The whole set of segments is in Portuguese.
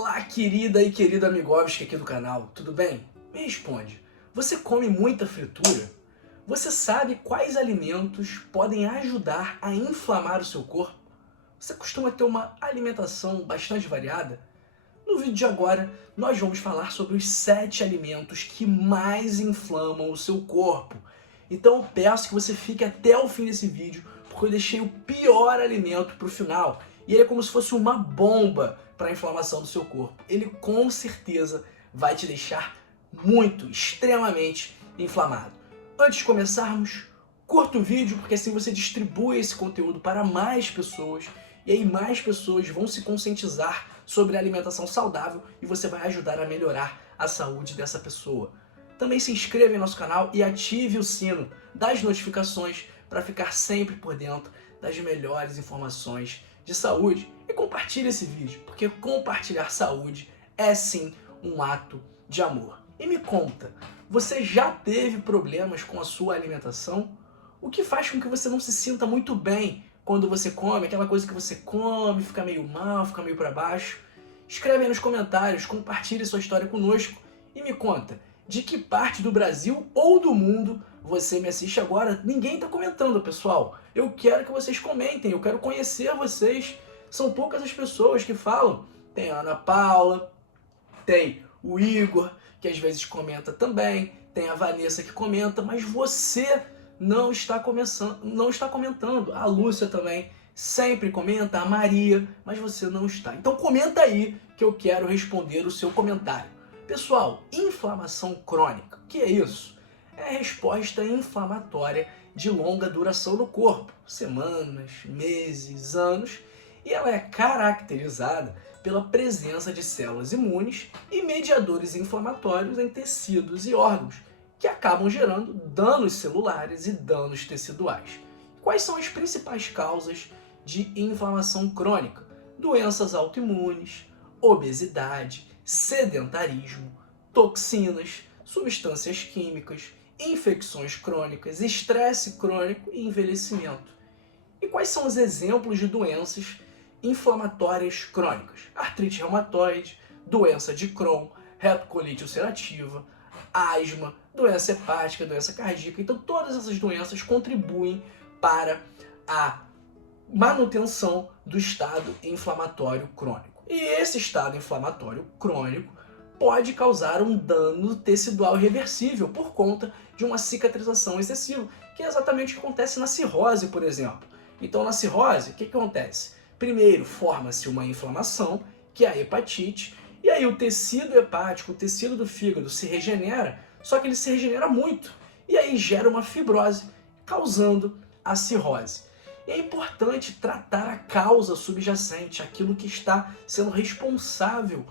Olá, querida e querido Amigovski aqui do canal, tudo bem? Me responde, você come muita fritura? Você sabe quais alimentos podem ajudar a inflamar o seu corpo? Você costuma ter uma alimentação bastante variada? No vídeo de agora, nós vamos falar sobre os 7 alimentos que mais inflamam o seu corpo. Então eu peço que você fique até o fim desse vídeo, porque eu deixei o pior alimento para o final. E ele é como se fosse uma bomba para a inflamação do seu corpo. Ele com certeza vai te deixar extremamente inflamado. Antes de começarmos, curta o vídeo, porque assim você distribui esse conteúdo para mais pessoas. E aí mais pessoas vão se conscientizar sobre a alimentação saudável e você vai ajudar a melhorar a saúde dessa pessoa. Também se inscreva em nosso canal e ative o sino das notificações para ficar sempre por dentro das melhores informações de saúde. E compartilhe esse vídeo, porque compartilhar saúde é sim um ato de amor. E me conta, você já teve problemas com a sua alimentação? O que faz com que você não se sinta muito bem quando você come, aquela coisa que você come, fica meio mal, fica meio para baixo? Escreve aí nos comentários, compartilhe sua história conosco e me conta, de que parte do Brasil ou do mundo você me assiste agora? Ninguém está comentando, pessoal. Eu quero que vocês comentem, eu quero conhecer vocês. São poucas as pessoas que falam. Tem a Ana Paula, tem o Igor, que às vezes comenta também, tem a Vanessa que comenta, mas você não está comentando. A Lúcia também sempre comenta, a Maria, mas você não está. Então comenta aí que eu quero responder o seu comentário. Pessoal, inflamação crônica, o que é isso? É a resposta inflamatória de longa duração no corpo, semanas, meses, anos, e ela é caracterizada pela presença de células imunes e mediadores inflamatórios em tecidos e órgãos, que acabam gerando danos celulares e danos teciduais. Quais são as principais causas de inflamação crônica? Doenças autoimunes, obesidade, sedentarismo, toxinas, substâncias químicas, infecções crônicas, estresse crônico e envelhecimento. E quais são os exemplos de doenças inflamatórias crônicas? Artrite reumatoide, doença de Crohn, retocolite ulcerativa, asma, doença hepática, doença cardíaca. Então todas essas doenças contribuem para a manutenção do estado inflamatório crônico. E esse estado inflamatório crônico pode causar um dano tecidual irreversível por conta de uma cicatrização excessiva, que é exatamente o que acontece na cirrose, por exemplo. Então, na cirrose, o que acontece? Primeiro, forma-se uma inflamação, que é a hepatite, e aí o tecido hepático, o tecido do fígado se regenera, só que ele se regenera muito, e aí gera uma fibrose, causando a cirrose. E é importante tratar a causa subjacente, aquilo que está sendo responsável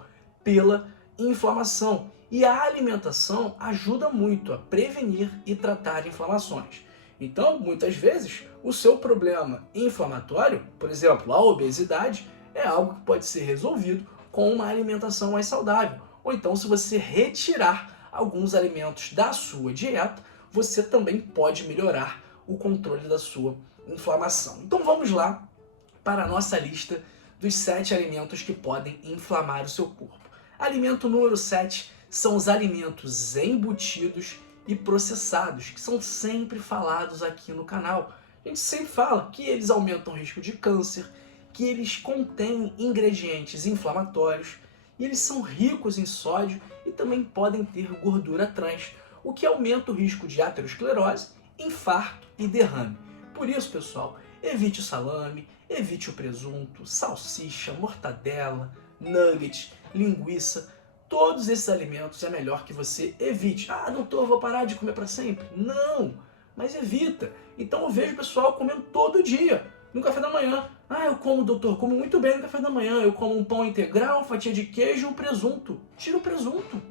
pela inflamação. E a alimentação ajuda muito a prevenir e tratar inflamações. Então, muitas vezes, o seu problema inflamatório, por exemplo, a obesidade, é algo que pode ser resolvido com uma alimentação mais saudável. Ou então, se você retirar alguns alimentos da sua dieta, você também pode melhorar o controle da sua inflamação. Então vamos lá para a nossa lista dos 7 alimentos que podem inflamar o seu corpo. Alimento número 7 são os alimentos embutidos e processados, que são sempre falados aqui no canal. A gente sempre fala que eles aumentam o risco de câncer, que eles contêm ingredientes inflamatórios, e eles são ricos em sódio e também podem ter gordura trans, o que aumenta o risco de aterosclerose, infarto e derrame. Por isso, pessoal, evite o salame, evite o presunto, salsicha, mortadela, nuggets, linguiça. Todos esses alimentos é melhor que você evite. Ah, doutor, eu vou parar de comer para sempre? Não, mas evita. Então eu vejo o pessoal comendo todo dia, no café da manhã. Ah, eu como, doutor, como muito bem no café da manhã. Eu como um pão integral, fatia de queijo e um presunto. Tira o presunto.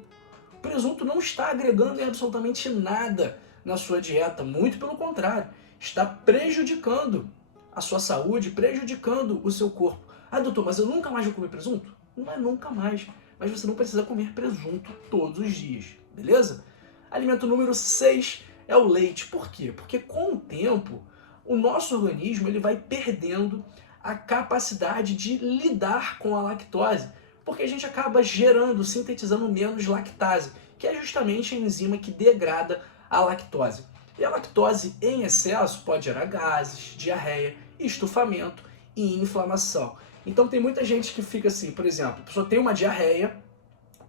O presunto não está agregando em absolutamente nada na sua dieta, muito pelo contrário. Está prejudicando a sua saúde, prejudicando o seu corpo. Ah, doutor, mas eu nunca mais vou comer presunto? Não é nunca mais, mas você não precisa comer presunto todos os dias, beleza? Alimento número 6 é o leite. Por quê? Porque com o tempo, o nosso organismo ele vai perdendo a capacidade de lidar com a lactose. porque a gente acaba gerando, sintetizando menos lactase, que é justamente a enzima que degrada a lactose. E a lactose em excesso pode gerar gases, diarreia, estufamento e inflamação. Então tem muita gente que fica assim, por exemplo, a pessoa tem uma diarreia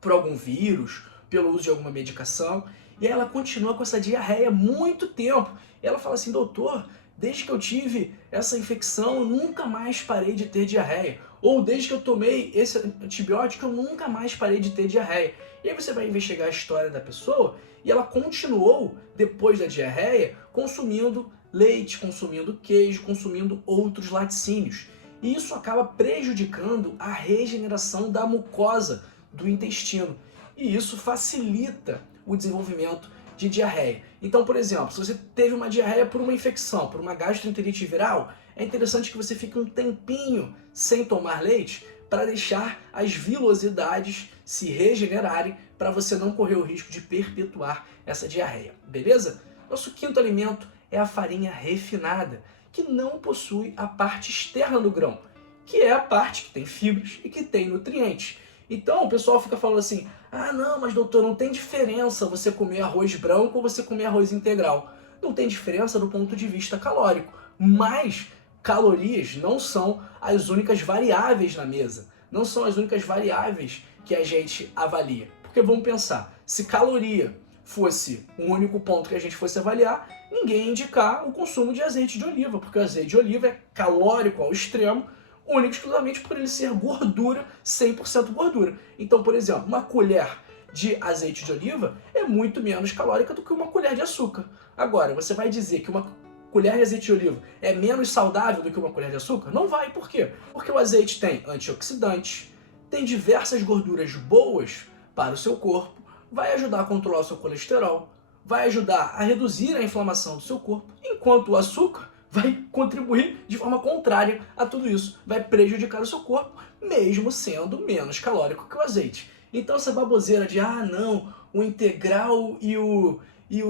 por algum vírus, pelo uso de alguma medicação, e aí ela continua com essa diarreia muito tempo. E ela fala assim, doutor, desde que eu tive essa infecção, eu nunca mais parei de ter diarreia. Ou desde que eu tomei esse antibiótico, eu nunca mais parei de ter diarreia. E aí você vai investigar a história da pessoa e ela continuou, depois da diarreia, consumindo leite, consumindo queijo, consumindo outros laticínios. E isso acaba prejudicando a regeneração da mucosa do intestino. E isso facilita o desenvolvimento de diarreia. Então, por exemplo, se você teve uma diarreia por uma infecção, por uma gastroenterite viral, é interessante que você fique um tempinho sem tomar leite para deixar as vilosidades se regenerarem para você não correr o risco de perpetuar essa diarreia, beleza? Nosso quinto alimento é a farinha refinada, que não possui a parte externa do grão, que é a parte que tem fibras e que tem nutrientes. Então o pessoal fica falando assim, ah não, mas doutor, não tem diferença você comer arroz branco ou você comer arroz integral. Não tem diferença do ponto de vista calórico, mas calorias não são as únicas variáveis na mesa, não são as únicas variáveis que a gente avalia. Porque vamos pensar, se caloria fosse o único ponto que a gente fosse avaliar, ninguém ia indicar o consumo de azeite de oliva, porque o azeite de oliva é calórico ao extremo, único e exclusivamente por ele ser gordura, 100% gordura. Então, por exemplo, uma colher de azeite de oliva é muito menos calórica do que uma colher de açúcar. Agora, você vai dizer que uma colher de azeite de oliva é menos saudável do que uma colher de açúcar? Não vai, por quê? Porque o azeite tem antioxidantes, tem diversas gorduras boas para o seu corpo, vai ajudar a controlar o seu colesterol, vai ajudar a reduzir a inflamação do seu corpo, enquanto o açúcar vai contribuir de forma contrária a tudo isso, vai prejudicar o seu corpo, mesmo sendo menos calórico que o azeite. Então essa baboseira de, ah não, o integral e o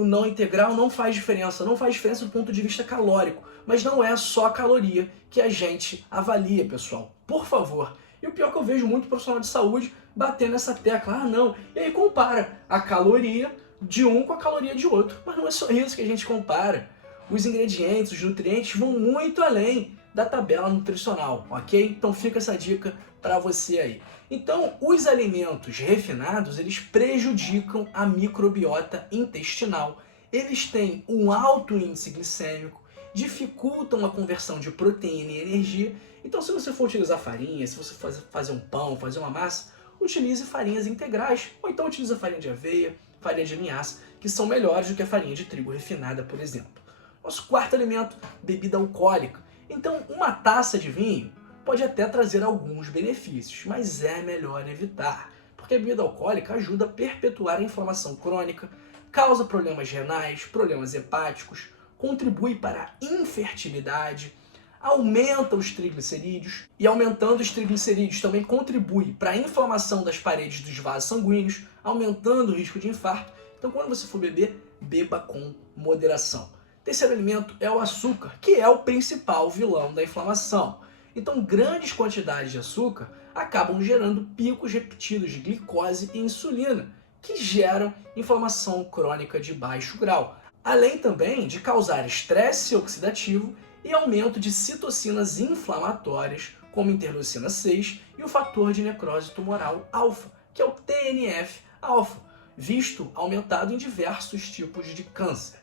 não integral não faz diferença do ponto de vista calórico, mas não é só a caloria que a gente avalia, pessoal, por favor. E o pior é que eu vejo muito profissional de saúde batendo essa tecla, ah não, e aí compara a caloria de um com a caloria de outro, mas não é só isso que a gente compara. Os ingredientes, os nutrientes vão muito além da tabela nutricional, ok? Então fica essa dica para você aí. Então, os alimentos refinados, eles prejudicam a microbiota intestinal. Eles têm um alto índice glicêmico, dificultam a conversão de proteína em energia. Então, se você for utilizar farinha, se você for fazer um pão, fazer uma massa, utilize farinhas integrais, ou então utilize farinha de aveia, farinha de linhaça, que são melhores do que a farinha de trigo refinada, por exemplo. Nosso quarto alimento, bebida alcoólica. Então, uma taça de vinho pode até trazer alguns benefícios, mas é melhor evitar, porque a bebida alcoólica ajuda a perpetuar a inflamação crônica, causa problemas renais, problemas hepáticos, contribui para a infertilidade, aumenta os triglicerídeos, e aumentando os triglicerídeos também contribui para a inflamação das paredes dos vasos sanguíneos, aumentando o risco de infarto. Então, quando você for beber, beba com moderação. Terceiro alimento é o açúcar, que é o principal vilão da inflamação. Então, grandes quantidades de açúcar acabam gerando picos repetidos de glicose e insulina, que geram inflamação crônica de baixo grau, além também de causar estresse oxidativo e aumento de citocinas inflamatórias, como interleucina 6 e o fator de necrose tumoral alfa, que é o TNF-alfa, visto aumentado em diversos tipos de câncer.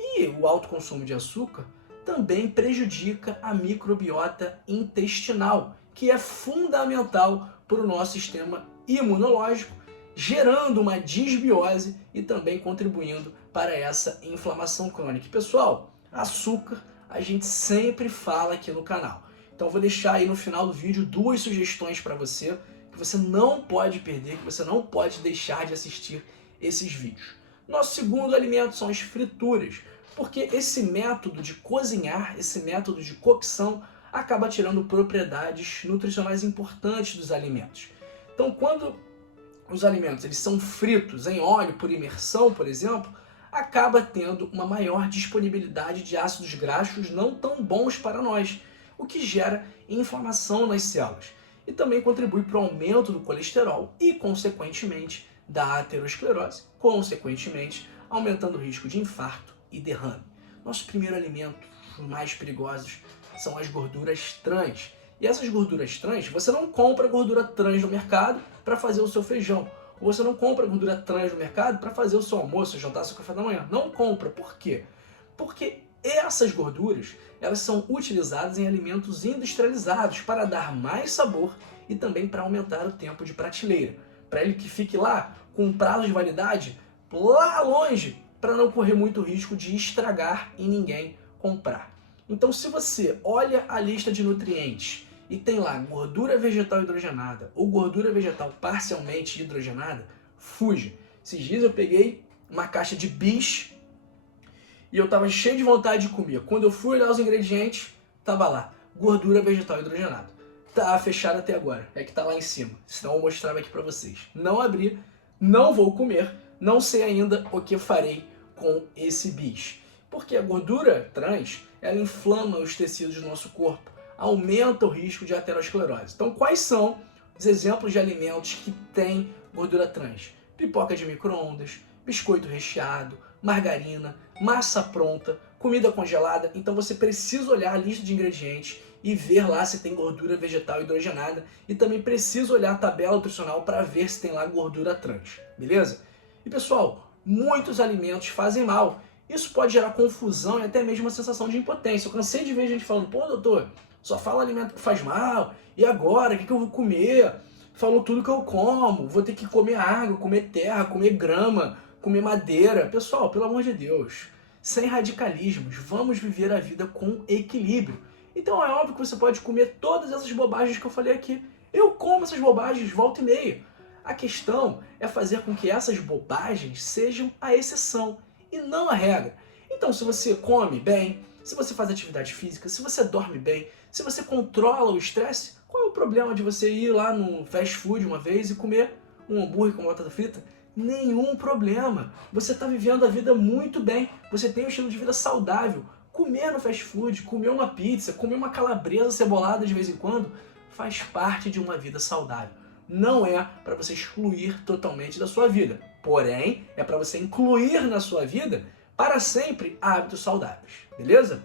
E o alto consumo de açúcar também prejudica a microbiota intestinal, que é fundamental para o nosso sistema imunológico, gerando uma disbiose e também contribuindo para essa inflamação crônica. E, pessoal, açúcar a gente sempre fala aqui no canal. Então vou deixar aí no final do vídeo 2 sugestões para você, que você não pode perder, que você não pode deixar de assistir esses vídeos. Nosso segundo alimento são as frituras, porque esse método de cozinhar, esse método de cocção, acaba tirando propriedades nutricionais importantes dos alimentos. Então, quando os alimentos eles são fritos em óleo por imersão, por exemplo, acaba tendo uma maior disponibilidade de ácidos graxos não tão bons para nós, o que gera inflamação nas células. e também contribui para o aumento do colesterol e, consequentemente, da aterosclerose, consequentemente, aumentando o risco de infarto e derrame. Nosso primeiro alimento, os mais perigosos, são as gorduras trans. E essas gorduras trans, você não compra gordura trans no mercado para fazer o seu feijão. Ou você não compra gordura trans no mercado para fazer o seu almoço, seu jantar, seu café da manhã. Não compra. Por quê? Porque essas gorduras, elas são utilizadas em alimentos industrializados para dar mais sabor e também para aumentar o tempo de prateleira. Para ele que fique lá com um prazo de validade lá longe, para não correr muito risco de estragar e ninguém comprar. Então, se você olha a lista de nutrientes e tem lá gordura vegetal hidrogenada ou gordura vegetal parcialmente hidrogenada, fuja. Esses dias eu peguei uma caixa de bis e eu tava cheio de vontade de comer. Quando eu fui olhar os ingredientes, tava lá, gordura vegetal hidrogenada. Tá fechado até agora, é que tá lá em cima. Senão eu mostrava aqui pra vocês. Não abri, não vou comer, não sei ainda o que farei com esse bis. Porque a gordura trans, ela inflama os tecidos do nosso corpo, aumenta o risco de aterosclerose. Então, quais são os exemplos de alimentos que têm gordura trans? Pipoca de micro-ondas, biscoito recheado, margarina, massa pronta, comida congelada. Então, você precisa olhar a lista de ingredientes e ver lá se tem gordura vegetal hidrogenada. E também precisa olhar a tabela nutricional para ver se tem lá gordura trans, beleza? E, pessoal, muitos alimentos fazem mal. Isso pode gerar confusão e até mesmo uma sensação de impotência. Eu cansei de ver gente falando, pô, doutor, só fala alimento que faz mal, e agora, o que eu vou comer? Falou tudo que eu como, vou ter que comer água, comer terra, comer grama, comer madeira. Pessoal, pelo amor de Deus, sem radicalismos, vamos viver a vida com equilíbrio. Então é óbvio que você pode comer todas essas bobagens que eu falei aqui. Eu como essas bobagens volta e meia. A questão é fazer com que essas bobagens sejam a exceção e não a regra. Então, se você come bem, se você faz atividade física, se você dorme bem, se você controla o estresse, qual é o problema de você ir lá no fast food uma vez e comer um hambúrguer com batata frita? Nenhum problema. Você está vivendo a vida muito bem. Você tem um estilo de vida saudável. Comer no fast food, comer uma pizza, comer uma calabresa cebolada de vez em quando, faz parte de uma vida saudável. Não é para você excluir totalmente da sua vida. Porém, é para você incluir na sua vida para sempre hábitos saudáveis, beleza?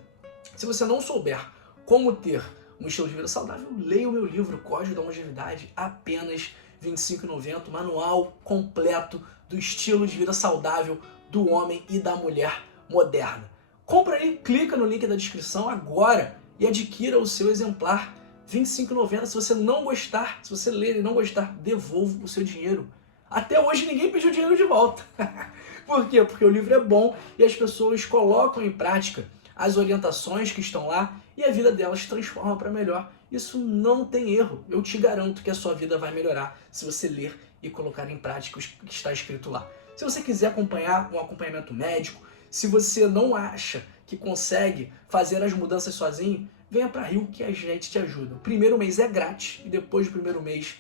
Se você não souber como ter um estilo de vida saudável, leia o meu livro Código da Longevidade, apenas R$ 25,90, manual completo do estilo de vida saudável do homem e da mulher moderna. Compra aí, clica no link da descrição agora e adquira o seu exemplar. R$ 25,90. Se você não gostar, se você ler e não gostar, devolva o seu dinheiro. Até hoje ninguém pediu dinheiro de volta. Por quê? Porque o livro é bom e as pessoas colocam em prática as orientações que estão lá e a vida delas se transforma para melhor. Isso não tem erro. Eu te garanto que a sua vida vai melhorar se você ler e colocar em prática o que está escrito lá. Se você quiser acompanhar um acompanhamento médico, se você não acha que consegue fazer as mudanças sozinho, venha para Rio que a gente te ajuda. O primeiro mês é grátis e depois do primeiro mês,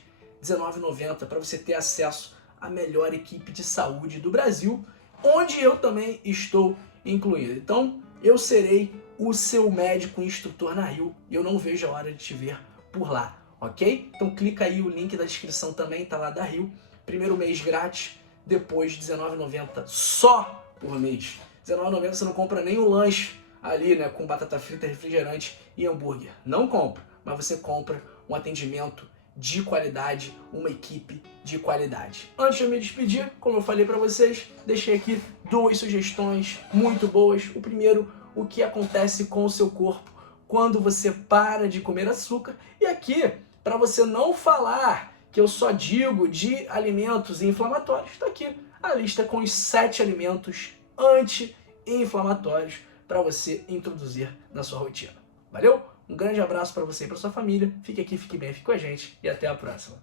R$19,90 para você ter acesso à melhor equipe de saúde do Brasil, onde eu também estou incluído. Então, eu serei o seu médico instrutor na Rio e eu não vejo a hora de te ver por lá, ok? Então clica aí, o link da descrição também tá lá da Rio. Primeiro mês grátis, depois R$19,90 só por mês. R$19,90 você não compra nem o lanche ali, né, com batata frita, refrigerante e hambúrguer. Não compra, mas você compra um atendimento de qualidade, uma equipe de qualidade. Antes de eu me despedir, como eu falei para vocês, deixei aqui 2 sugestões muito boas. O primeiro, o que acontece com o seu corpo quando você para de comer açúcar. E aqui, para você não falar que eu só digo de alimentos inflamatórios, está aqui a lista com os 7 alimentos anti-inflamatórios para você introduzir na sua rotina. Valeu? Um grande abraço para você e para sua família. Fique aqui, fique bem, fique com a gente e até a próxima.